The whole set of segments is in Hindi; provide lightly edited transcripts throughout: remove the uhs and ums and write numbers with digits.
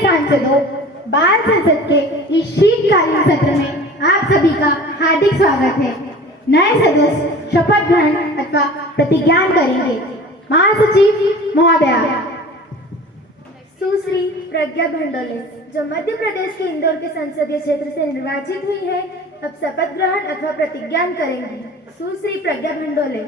सांसदों, बाल संसद के इस शीतकालीन सत्र में आप सभी का हार्दिक स्वागत है। नए सदस्य शपथ ग्रहण अथवा प्रतिज्ञान करेंगे। महासचिव महोदया। सुश्री प्रज्ञा भंडोले, जो मध्य प्रदेश के इंदौर के संसदीय क्षेत्र से निर्वाचित हुई है, अब शपथ ग्रहण अथवा प्रतिज्ञान करेंगी। सुश्री प्रज्ञा भंडोले।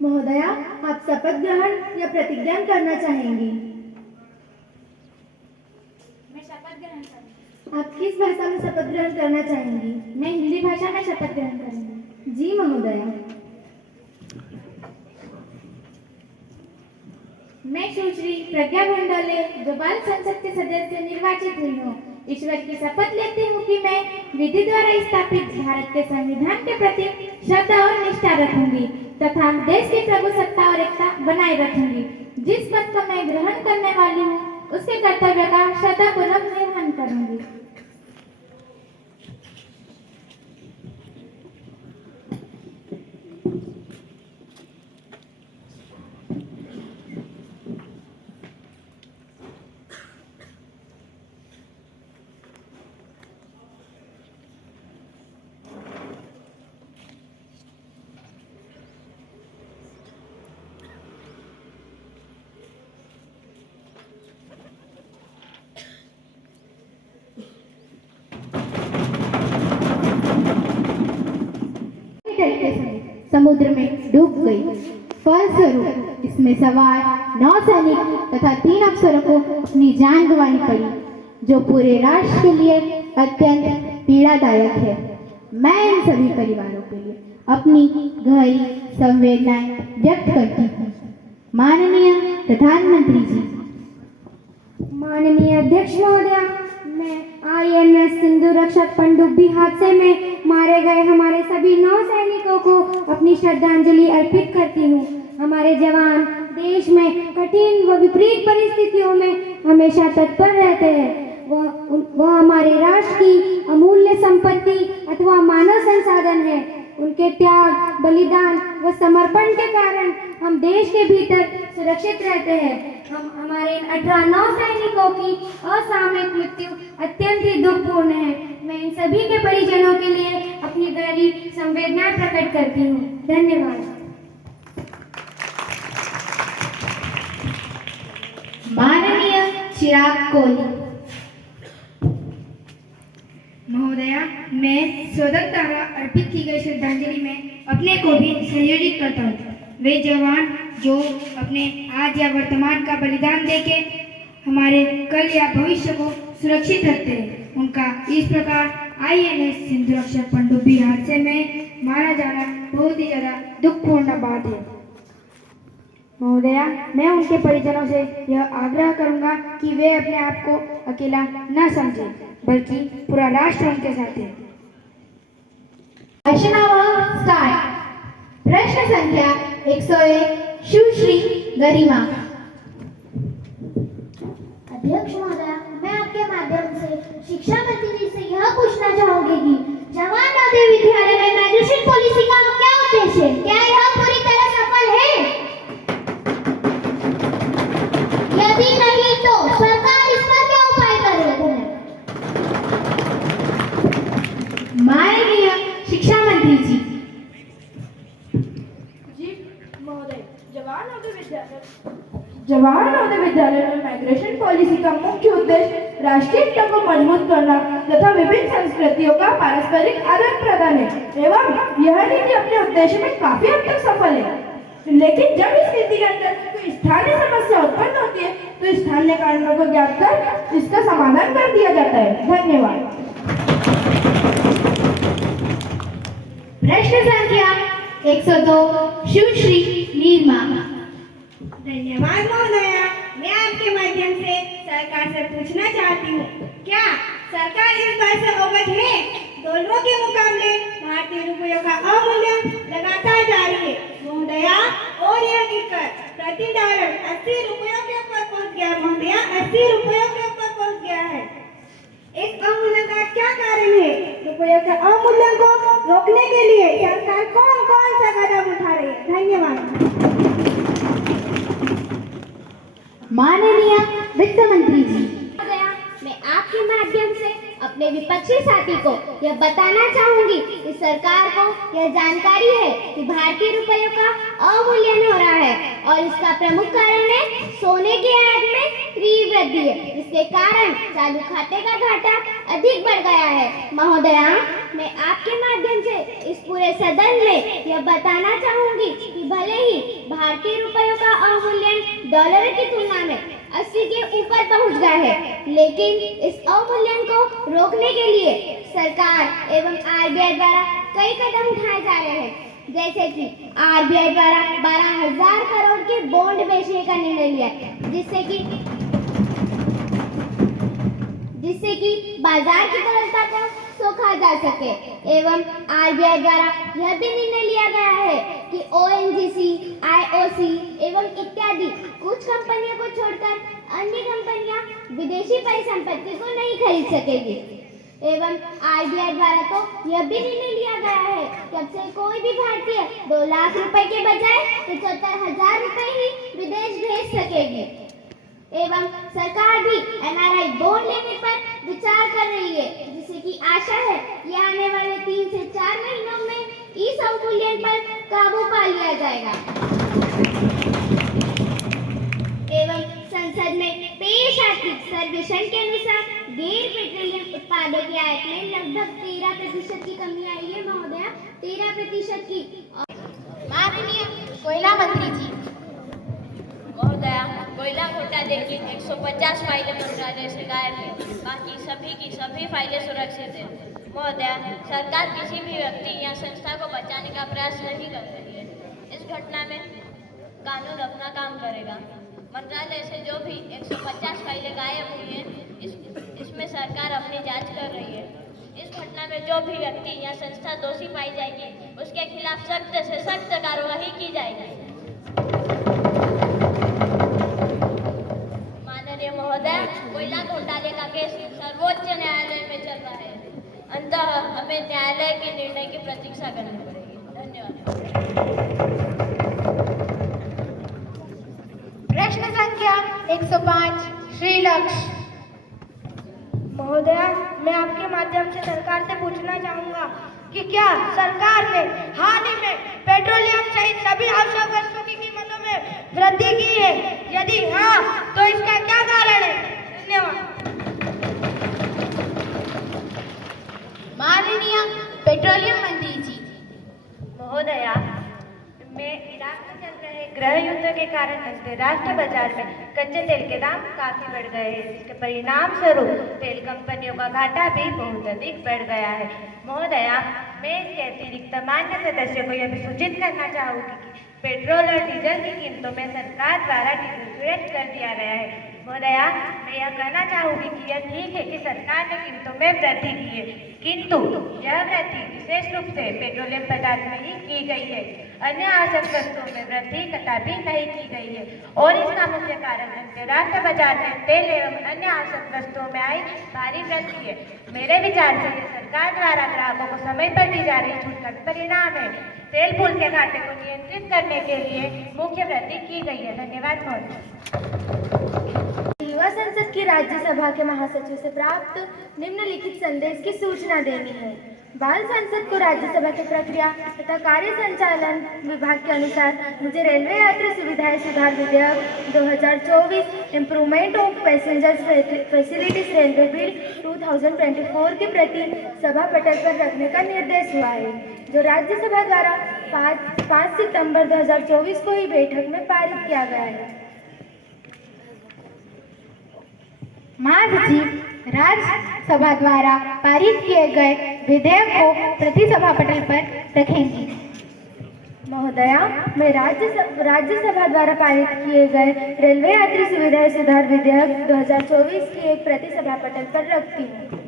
महोदया, आप शपथ ग्रहण या प्रतिज्ञान करना चाहेंगी? मैं शपथ ग्रहण करूंगी। आप किस भाषा में शपथ ग्रहण करना चाहेंगी? मैं हिंदी भाषा में शपथ ग्रहण करूंगी। जी महोदया। मैं सुश्री प्रज्ञा भंडोले, जो बाल संसद के सदस्य निर्वाचित हुई हूँ, ईश्वर की शपथ लेती हूँ कि मैं विधि द्वारा स्थापित भारत के संविधान के प्रति श्रद्धा और निष्ठा रखूंगी तथा देश की प्रभुसत्ता और एकता बनाए रखूंगी। जिस पद को मैं ग्रहण करने वाली हूँ, उसके कर्तव्य का श्रद्धापूर्वक निर्वहन करूंगी। समुद्र में डूब गई। फलस्वरूप इसमें सवार 9 सैनिक तथा 3 अफसरों को अपनी जान गंवानी पड़ी, जो पूरे राष्ट्र के लिए अत्यंत पीड़ादायक है। मैं इन सभी परिवारों के लिए अपनी गहरी संवेदनाएं व्यक्त करती हूँ। माननीय प्रधानमंत्री जी। माननीय अध्यक्ष महोदया, मैं INS सिंधु रक्षक पनडुब्बी हादसे में मारे गए हमारे सभी 9 सैनिकों को अपनी श्रद्धांजलि अर्पित करती हूँ। हमारे जवान देश में कठिन व विपरीत परिस्थितियों में हमेशा तत्पर रहते हैं। वह हमारे राष्ट्र की अमूल्य संपत्ति अथवा मानव संसाधन है। उनके त्याग, बलिदान व समर्पण के कारण हम देश के भीतर सुरक्षित रहते हैं। हमारे 18 सैनिकों की असामयिक मृत्यु अत्यंत ही दुखपूर्ण है। मैं इन सभी के परिजनों के लिए अपनी गहरी संवेदनाएं प्रकट करती हूँ। धन्यवाद। माननीय चिराग कोहली महोदया, मैं स्वतंत्रता द्वारा अर्पित की गई श्रद्धांजलि में अपने को भी संयोजित करता हूँ। वे जवान जो अपने आज या वर्तमान का बलिदान देके हमारे कल या भविष्य को सुरक्षित रखते हैं, उनका इस प्रकार INS सिंधु रक्षक पनडुब्बी हादसे में मारा जाना बहुत ही ज्यादा दुखपूर्ण बात है। महोदया, मैं उनके परिजनों से यह आग्रह करूंगा कि वे अपने आप को अकेला न समझें, बल्कि पूरा राष्ट्र उनके साथ है। स्टार्ट। प्रश्न संख्या 101, सुश्री गरिमा। अध्यक्ष महोदया, मैं आपके माध्यम से शिक्षा मंत्री जी से यह पूछना चाहूंगी कि जवाहर नवोदय विद्यालय में माइग्रेशन पॉलिसी का क्या उद्देश्य है? क्या यह पूरी तरह सफल है? यदि नहीं तो सरकार इस पर क्या उपाय कर रही है? माननीय शिक्षा मंत्री जी। महोदय, जवाहर नवोदय विद्यालय में माइग्रेशन पॉलिसी का मुख्य उद्देश्य राष्ट्रीय एकता को मजबूत करना तथा विभिन्न संस्कृतियों का पारस्परिक आदान प्रदान है एवं यह नीति अपने उद्देश्य में काफी हद तक सफल है। लेकिन जब इस नीति के अंतर्गत कोई स्थानीय समस्या उत्पन्न होती है तो स्थानीय कारणों को ज्ञात कर इसका समाधान कर दिया जाता है। धन्यवाद। प्रश्न संख्या 102, सुश्री नीरमा। धन्यवाद महोदया, मैं आपके माध्यम से सरकार से पूछना चाहती हूँ, क्या सरकार इस बात से अवगत है डॉलरों के मुकाबले भारतीय रुपयों का अवमूल्यन लगातार जारी है महोदया, और यह गिरकर प्रति डॉलर 80 रुपयों के ऊपर पहुँच गया महोदया, 80 रुपयों के ऊपर पहुँच गया है। इस अवमूल्यन का क्या कारण है? रुपयों के अवमूल्यन को रोकने के लिए सरकार कौन कौन सा कदम उठा रही है? वित्त मंत्री जी। महोदया, मैं आपके माध्यम से अपने विपक्षी साथी को यह बताना चाहूंगी कि सरकार को यह जानकारी है कि भारतीय रुपयों का अवमूल्यन हो रहा है और इसका प्रमुख कारण है सोने के आयात में तीव्र वृद्धि है, जिसके कारण चालू खाते का घाटा अधिक बढ़ गया है। महोदया, मैं आपके माध्यम से इस पूरे सदन में यह बताना चाहूंगी कि भले ही भारतीय रुपयों का अवमूल्यन डॉलर की तुलना में 80 के ऊपर पहुंच गया है, लेकिन इस अवमूल्यन को रोकने के लिए सरकार एवं आरबीआई द्वारा कई कदम उठाए जा रहे हैं, जैसे कि आरबीआई द्वारा 12,000 करोड़ के बॉन्ड बेचने का निर्णय लिया, जिससे कि बाजार की तरलता को सोखा जा सके। एवं आरबीआई द्वारा यह भी निर्णय लिया गया है कि ओएनजीसी, आईओसी एवं इत्यादि कुछ कंपनियों को छोड़कर अन्य कंपनियां विदेशी परिसंपत्ति को नहीं खरीद सकेगी। एवं आरबीआई द्वारा तो यह भी निर्णय लिया गया है कि अब से कोई भी भारतीय 2 लाख रुपए के बजाय 75,000 रुपए ही विदेश भेज सकेगी। एवं सरकार भी एनआरआई बॉन्ड लेने पर विचार कर रही है, जिससे कि आशा है कि आने वाले 3 से 4 महीनों में इस अवमूल्यन पर काबू पा लिया जाएगा। एवं संसद में पेश आर्थिक सर्वेक्षण के अनुसार गैर पेट्रोलियम उत्पादों की आयात में लगभग 13% की कमी आई है। महोदया, 13% की। माननीय कोयला मंत्री जी। महोदया, कोयला घोटाले की 150 फाइलें मंत्रालय से गायब है, बाकी सभी की सभी फाइलें सुरक्षित हैं। महोदया, सरकार किसी भी व्यक्ति या संस्था को बचाने का प्रयास नहीं कर रही है। इस घटना में कानून अपना काम करेगा। मंत्रालय से जो भी 150 फाइलें गायब हुई हैं, इसमें सरकार अपनी जांच कर रही है। इस घटना में जो भी व्यक्ति या संस्था दोषी पाई जाएगी, उसके खिलाफ सख्त से सख्त कार्रवाई की जाएगी। माननीय महोदय, कोयला घोटाले का केस सर्वोच्च न्यायालय में चल रहा है। अंततः हमें न्यायालय के निर्णय की प्रतीक्षा करनी पड़ेगी। धन्यवाद। प्रश्न संख्या 105 श्री लक्ष्य। महोदया, मैं आपके माध्यम से सरकार से पूछना चाहूँगा कि क्या सरकार ने हाल ही में पेट्रोलियम सहित सभी आवश्यक वस्तुओं की कीमतों में वृद्धि की है? यदि हाँ, तो इसका क्या कारण है? धन्यवाद। माननीय पेट्रोलियम मंत्री जी। महोदया, में इराक में चल रहे गृह युद्ध के कारण अंतर्राष्ट्रीय बाजार में कच्चे तेल के दाम काफी बढ़ गए हैं, जिसके परिणाम स्वरूप तेल कंपनियों का घाटा भी बहुत अधिक बढ़ गया है। महोदया, मैं इसके अतिरिक्त मान्य सदस्यों को यह भी सूचित करना चाहूँगी कि पेट्रोल और डीजल की कीमतों में सरकार द्वारा डिक्रीमेंट कर दिया गया है। महोदया, मैं यह कहना चाहूँगी कि यह ठीक है कि सरकार ने कीमतों में वृद्धि की है, किंतु यह वृद्धि विशेष रूप से पेट्रोलियम पदार्थ में ही की गई है। अन्य आवश्यक वस्तुओं में वृद्धि कतई नहीं की गई है और इसका मुख्य कारण अंतर्राष्ट्रीय बाजार में तेल एवं अन्य आवश्यक वस्तुओं में आई भारी वृद्धि है। मेरे विचार से यह सरकार द्वारा ग्राहकों को समय पर दी जा रही छूट का परिणाम है। तेल पूल के घाटे को नियंत्रित करने के लिए मुख्य वृद्धि की गई है। धन्यवाद महोदय। युवा संसद की राज्यसभा के महासचिव से प्राप्त निम्नलिखित संदेश की सूचना देनी है। बाल संसद को राज्यसभा की प्रक्रिया तथा कार्य संचालन विभाग के अनुसार मुझे रेलवे यात्री सुविधाएं सुधार विधेयक 2024 improvement of passengers facilities railway bill 2024 की प्रति सभा पटल पर रखने का निर्देश हुआ है, जो राज्यसभा द्वारा 5 सितंबर 2024 को ही बैठक में पारित किया गया है। महासचिव राज्यसभा द्वारा पारित किए गए विधेयक को प्रति सभा पटल पर रखेंगी। महोदया, मैं राज्यसभा द्वारा पारित किए गए रेलवे यात्री सुविधाएं सुधार विधेयक 2024 की एक प्रति सभा पटल पर रखती हूँ।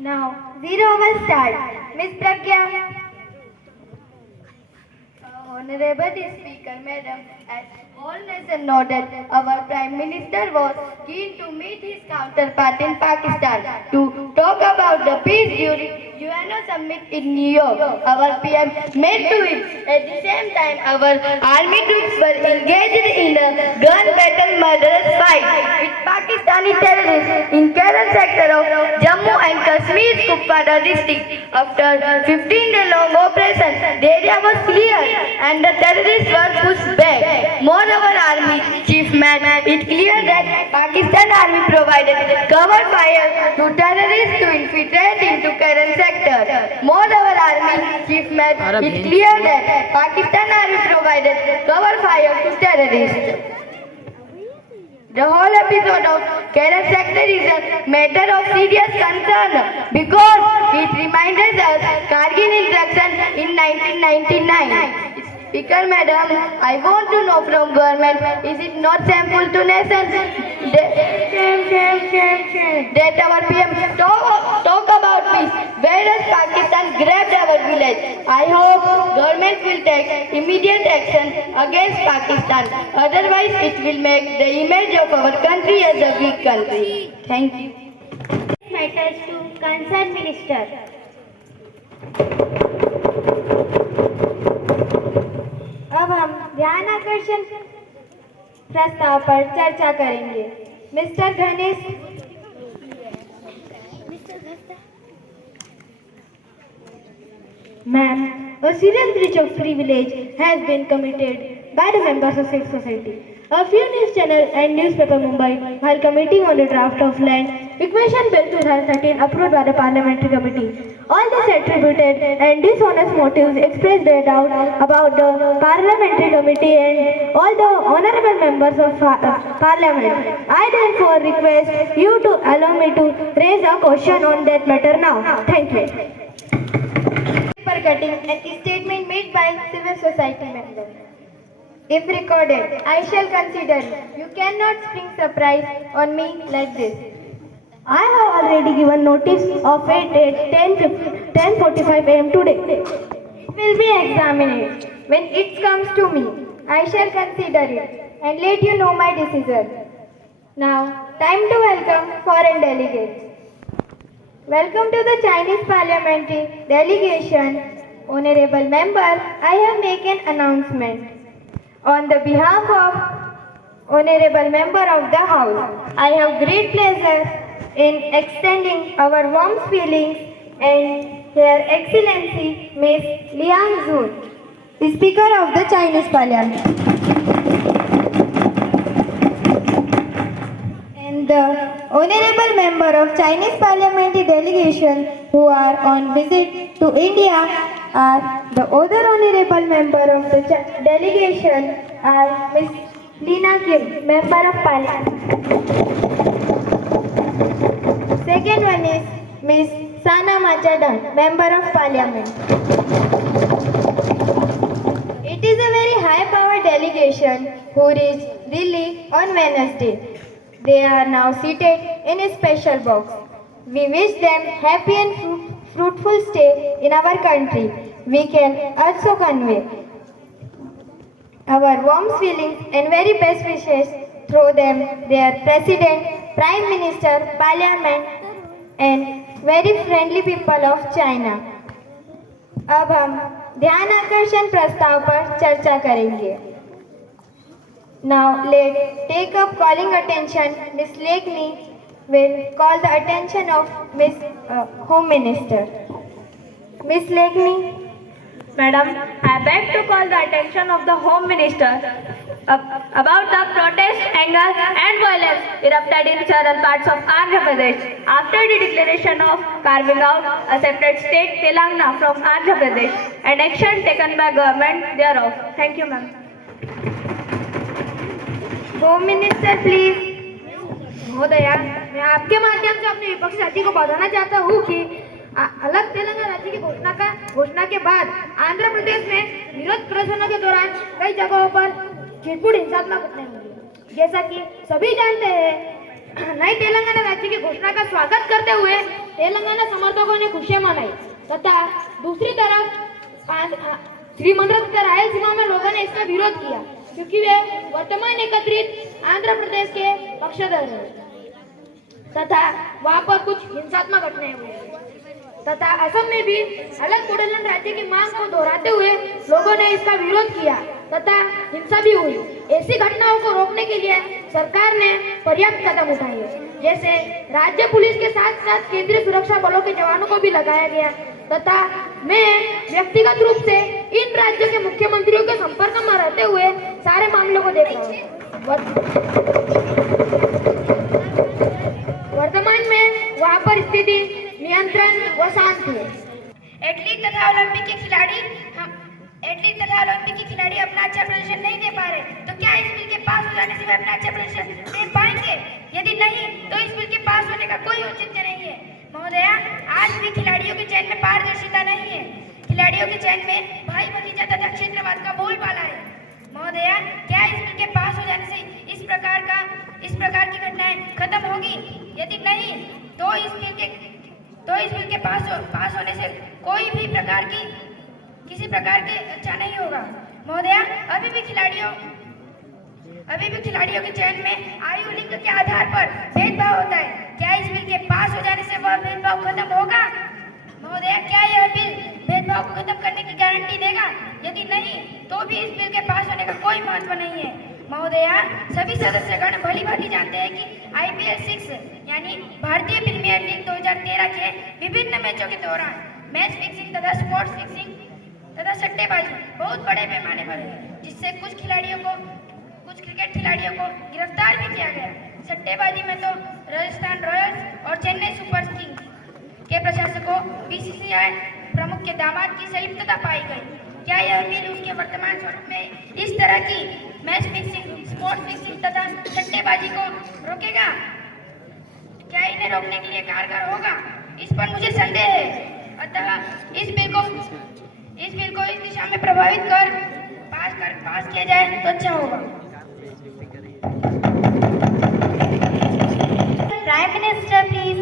Now, zero will start. Miss Pragya. Honorable Speaker, Madam, as All nations know that our Prime Minister was keen to meet his counterpart in Pakistan to talk about the peace during UNO summit in New York. Our PM met to it. At the same time, our army troops were engaged in a gun battle murderous fight with Pakistani terrorists in Kerala sector of Jammu and Kashmir's Kupwara district. After 15-day-long operation, the area was cleared and the terrorists were pushed back. Moreover, Army Chief made it clear that Pakistan Army provided cover fire to terrorists to infiltrate into Kerala sector. Moreover, Army Chief made it clear that Pakistan Army provided cover fire to terrorists. The whole episode of Kerala sector is a matter of serious concern because it reminds us Kargil interaction in 1999. Speaker Madam, I want to know from government, is it not shameful to nations that our PM talk about peace, whereas Pakistan grabbed our village? I hope government will take immediate action against Pakistan. Otherwise, it will make the image of our country as a weak country. Thank you. Matters to concerned minister. अब हम ध्यान आकर्षण प्रस्ताव पर चर्चा करेंगे। Mister Ganesh. Ma'am, a serious breach of privilege has been committed by the members of civil society. A few news channels and newspaper Mumbai, while committing on the draft of land equation bill 2013 approved by the parliamentary committee, all these attributed and dishonest motives expressed their doubt about the parliamentary committee and all the honorable members of parliament. I therefore request you to allow me to raise a question on that matter now. Thank you. Paper cutting and statement made by civil society member. If recorded, I shall consider it. You cannot spring surprise on me like this. I have already given notice of it at 10:45 am today. It will be examined. When it comes to me, I shall consider it and let you know my decision. Now, time to welcome foreign delegates. Welcome to the Chinese parliamentary delegation. Honorable member, I have made an announcement. On the behalf of Honorable Member of the House, I have great pleasure in extending our warm feelings and Her Excellency Ms. Liang Zun, the Speaker of the Chinese Parliament, and the Honorable Member of Chinese Parliamentary Delegation who are on visit to India are the other Honorable Member of the delegation are Ms. Lina Kim, Member of Parliament. Second one is Ms. Sana Machadan, Member of Parliament. It is a very high-powered delegation who reached Delhi on Wednesday. They are now seated in a special box. We wish them happy and fruitful stay in our country. We can also convey our warm feelings and very best wishes through them, their President, Prime Minister, Parliament and very friendly people of China. अब हम ध्यान आकर्षण प्रस्ताव पर चर्चा करेंगे। Now let's take up calling attention. Ms. Lakshmi will call the attention of Ms. Home Minister. Ms. Lakshmi. Madam, I beg to call the attention of the Home Minister about the protest, anger and violence erupted in several parts of Andhra Pradesh after the declaration of carving out a separate state, Telangana, from Andhra Pradesh and action taken by government thereof. Thank you, ma'am. Home Minister, please. महोदया, मैं आपके माध्यम से अपने विपक्षी साथी को बताना चाहता हूँ कि अलग तेलंगाना राज्य की घोषणा के बाद आंध्र प्रदेश में विरोध प्रदर्शनों के दौरान कई जगहों पर छिटपुट हिंसात्मक घटनाएं हुई। जैसा कि सभी जानते हैं, नई तेलंगाना राज्य की घोषणा का स्वागत करते हुए तेलंगाना समर्थकों ने खुशियां मनाई तथा दूसरी तरफ श्रीमंदिर तथा रायलसीमा में लोगों ने इसका विरोध किया। क्योंकि वे वर्तमान एकत्रित आंध्र प्रदेश के पक्षधर हैं तथा वहां पर कुछ हिंसात्मक घटनाएं हुई तथा असम में भी अलग बोडोलैंड राज्य की मांग को दोहराते हुए लोगों ने इसका विरोध किया तथा हिंसा भी हुई। ऐसी घटनाओं को रोकने के लिए सरकार ने पर्याप्त कदम उठाए, जैसे राज्य पुलिस के साथ साथ केंद्रीय सुरक्षा बलों के जवानों को भी लगाया गया तथा मैं व्यक्तिगत रूप से इन राज्यों के मुख्यमंत्रियों के संपर्क में रहते हुए सारे मामलों को देख रहा हूँ। वर्तमान में वहाँ पर स्थिति नियंत्रण व शांत है। एथलीट तथा ओलंपिक के खिलाड़ी अपना अच्छा प्रदर्शन नहीं दे पा रहे, तो क्या इस बिल के पास हो जाने से वे अपना अच्छा प्रदर्शन दे पाएंगे? यदि नहीं, तो इस बिल के पास होने का कोई औचित्य नहीं है। महोदया, आज भी खिलाड़ियों के चयन में पारदर्शिता नहीं है। खिलाड़ियों के चयन में भाई भतीजा तथा क्षेत्रवाद का बोलबाला है। महोदया, क्या इस बिल के पास हो जाने से इस प्रकार की घटनाएं खत्म होगी? यदि नहीं, तो इस बिल के पास होने से किसी प्रकार के अच्छा नहीं होगा। महोदया, अभी भी खिलाड़ियों के चयन में आयु लिंग के आधार पर भेदभाव होता है। क्या इस बिल के पास हो जाने से वह भेदभाव खत्म होगा? महोदया, क्या यह बिल भेदभाव को खत्म करने की गारंटी देगा? यदि नहीं, तो भी इस बिल के पास होने का कोई महत्व नहीं है। महोदया, सभी सदस्यगण भली भांति जानते हैं कि IPL 6 यानी भारतीय प्रीमियर लीग 2013 के विभिन्न मैचों के दौरान मैच फिक्सिंग तथा स्पोर्ट्स फिक्सिंग तथा सट्टेबाजी बहुत बड़े पैमाने पर है, जिससे कुछ क्रिकेट खिलाड़ियों को गिरफ्तार भी किया गया। सट्टेबाजी में तो राजस्थान रॉयल्स और चेन्नई सुपर किंग्स के प्रशासकों BCCI प्रमुख के दामाद की संलिप्तता पाई गई। क्या यह बिल उसके वर्तमान स्वरूप में इस तरह की मैच फिक्सिंग, स्पोर्ट्स फिक्सिंग तथा सट्टेबाजी को रोकेगा? क्या इन्हें रोकने के लिए कारगर होगा? इस पर मुझे संदेह है। अतः इस बिल को इस दिशा में प्रभावित कर पास किया जाए तो अच्छा होगा। Prime Minister, please.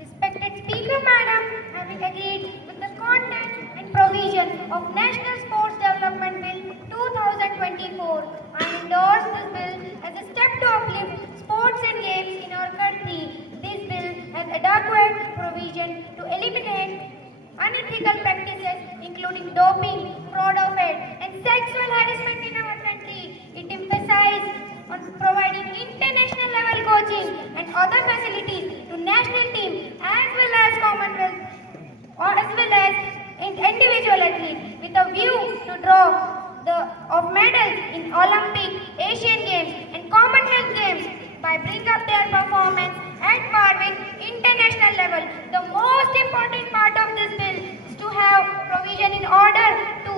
Respected Speaker, Madam, having agreed with the content and provision of National Sports Development Bill 2024, I endorse this bill as a step to uplift sports and games in our country. This bill has adequate provision to eliminate unethical practices including doping, fraud of it, and sexual harassment in our country. It emphasizes on providing international level coaching and other facilities to national teams as well as Commonwealth or as well as individual athletes with a view to draw of medals in Olympic, Asian Games and Commonwealth Games by bringing up their performance at par with international level. The most important part of this bill is to have provision in order to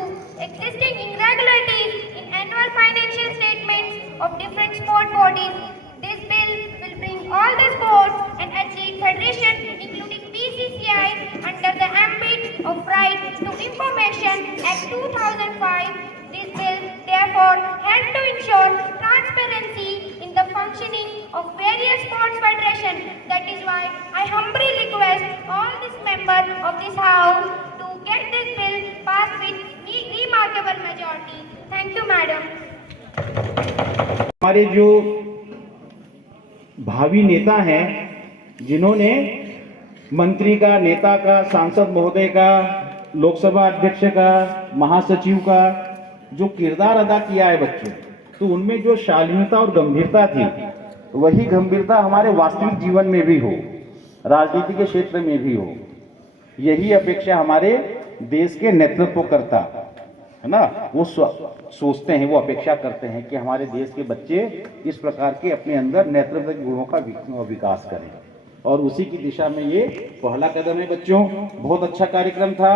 existing irregularities in annual financial statements of different sport bodies. This bill will bring all the sports and athlete federation including BCCI under the ambit of Right to Information Act 2005. This bill therefore helps to ensure transparency in the functioning of various sports federations. That is why I humbly request all these members of this house to get this bill passed with remarkable majority. Thank you, madam. हमारे जो भावी नेता हैं, जिन्होंने मंत्री का, नेता का, सांसद महोदय का, लोकसभा अध्यक्ष का, महासचिव का जो किरदार अदा किया है बच्चों, तो उनमें जो शालीनता और गंभीरता थी, वही गंभीरता हमारे वास्तविक जीवन में भी हो, राजनीति के क्षेत्र में भी हो। यही अपेक्षा हमारे देश के नेतृत्व करता है ना, वो सोचते हैं, वो अपेक्षा करते हैं कि हमारे देश के बच्चे इस प्रकार के अपने अंदर नेतृत्व के गुणों का विकास करें, और उसी की दिशा में ये पहला कदम है बच्चों। बहुत अच्छा कार्यक्रम था।